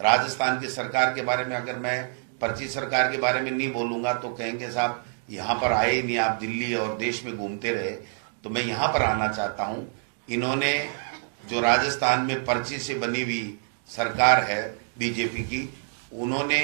राजस्थान की सरकार के बारे में अगर मैं पर्ची सरकार के बारे में नहीं बोलूंगा तो कहेंगे साहब यहाँ पर आए ही नहीं, आप दिल्ली और देश में घूमते रहे। तो मैं यहाँ पर आना चाहता हूँ। इन्होंने जो राजस्थान में पर्ची से बनी हुई सरकार है बीजेपी की, उन्होंने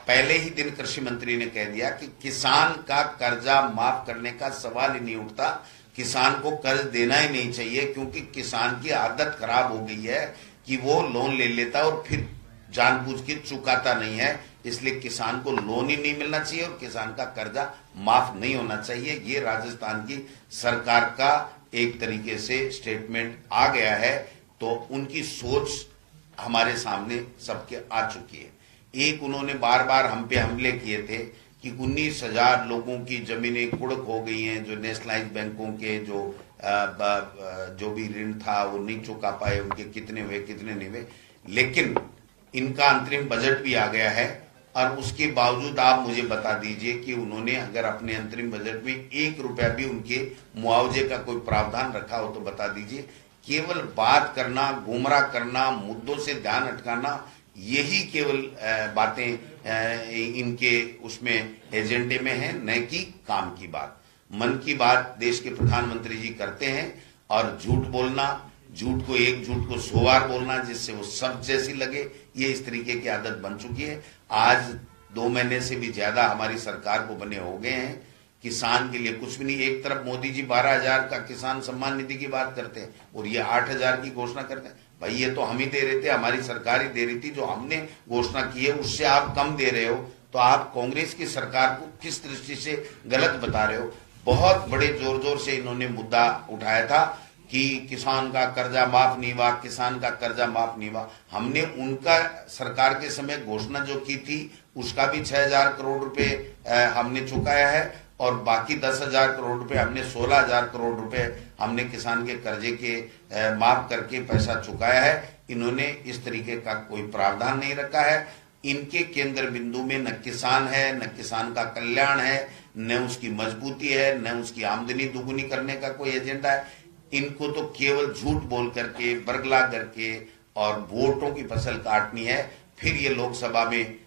पहले ही दिन कृषि मंत्री ने कह दिया कि किसान का कर्जा माफ करने का सवाल ही नहीं उठता, किसान को कर्ज देना ही नहीं चाहिए, क्योंकि किसान की आदत खराब हो गई है कि वो लोन ले लेता और फिर जानबूझ के चुकाता नहीं है, इसलिए किसान को लोन ही नहीं मिलना चाहिए और किसान का कर्जा माफ नहीं होना चाहिए। ये राजस्थान की सरकार का एक तरीके से स्टेटमेंट आ गया है। तो उनकी सोच हमारे सामने सबके आ चुकी है। एक उन्होंने बार बार हम पे हमले किए थे कि 19,000 लोगों की जमीनें कुड़क हो गई हैं, जो नेशनलाइज बैंकों के जो भी ऋण था वो नहीं चुका पाए, उनके कितने हुए कितने नहीं हुए। लेकिन इनका अंतरिम बजट भी आ गया है और उसके बावजूद आप मुझे बता दीजिए कि उन्होंने अगर अपने अंतरिम बजट में 1 रुपया भी उनके मुआवजे का कोई प्रावधान रखा हो तो बता दीजिए। केवल बात करना, गुमराह करना, मुद्दों से ध्यान हटकाना, यही केवल बातें इनके उसमें एजेंडे में है, न कि काम की बात। मन की बात देश के प्रधानमंत्री जी करते हैं और झूठ बोलना, झूठ को 100 बार बोलना जिससे वो सब जैसी लगे, ये इस तरीके की आदत बन चुकी है। आज 2 महीने से भी ज्यादा हमारी सरकार को बने हो गए हैं, किसान के लिए कुछ भी नहीं। एक तरफ मोदी जी 12,000 का किसान सम्मान निधि की बात करते हैं और ये 8,000 की घोषणा करते हैं। भाई ये तो हम ही दे रहे थे, हमारी सरकार ही दे रही थी, जो हमने घोषणा की है उससे आप कम दे रहे हो, तो आप कांग्रेस की सरकार को किस दृष्टि से गलत बता रहे हो। बहुत बड़े जोर जोर से इन्होंने मुद्दा उठाया था कि किसान का कर्जा माफ नहीं हुआ, किसान का कर्जा माफ नहीं हुआ। हमने उनका सरकार के समय घोषणा जो की थी उसका भी 6,000 करोड़ रुपए हमने चुकाया है और बाकी 10,000 करोड़ रुपए हमने 16,000 करोड़ रुपए हमने किसान के कर्जे के माफ करके पैसा चुकाया है। इन्होंने इस तरीके का कोई प्रावधान नहीं रखा है। इनके केंद्र बिंदु में न किसान है, न किसान का कल्याण है, न उसकी मजबूती है, न उसकी आमदनी दुगुनी करने का कोई एजेंडा है। इनको तो केवल झूठ बोल करके, बरगला करके और वोटों की फसल काटनी है। फिर ये लोकसभा में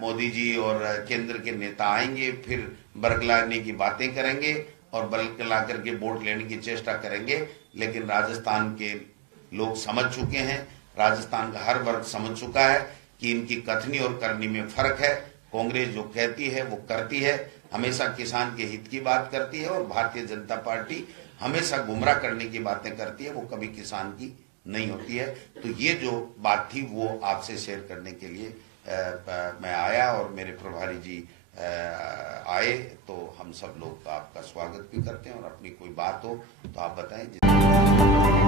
मोदी जी और केंद्र के नेता आएंगे, फिर बरगलाने की बातें करेंगे और बरगला करके वोट लेने की चेष्टा करेंगे। लेकिन राजस्थान के लोग समझ चुके हैं, राजस्थान का हर वर्ग समझ चुका है कि इनकी कथनी और करनी में फर्क है। कांग्रेस जो कहती है वो करती है, हमेशा किसान के हित की बात करती है, और भारतीय जनता पार्टी हमेशा गुमराह करने की बातें करती है, वो कभी किसान की नहीं होती है। तो ये जो बात थी वो आपसे शेयर करने के लिए मैं आया और मेरे प्रभारी जी आए, तो हम सब लोग आपका स्वागत भी करते हैं और अपनी कोई बात हो तो आप बताएं।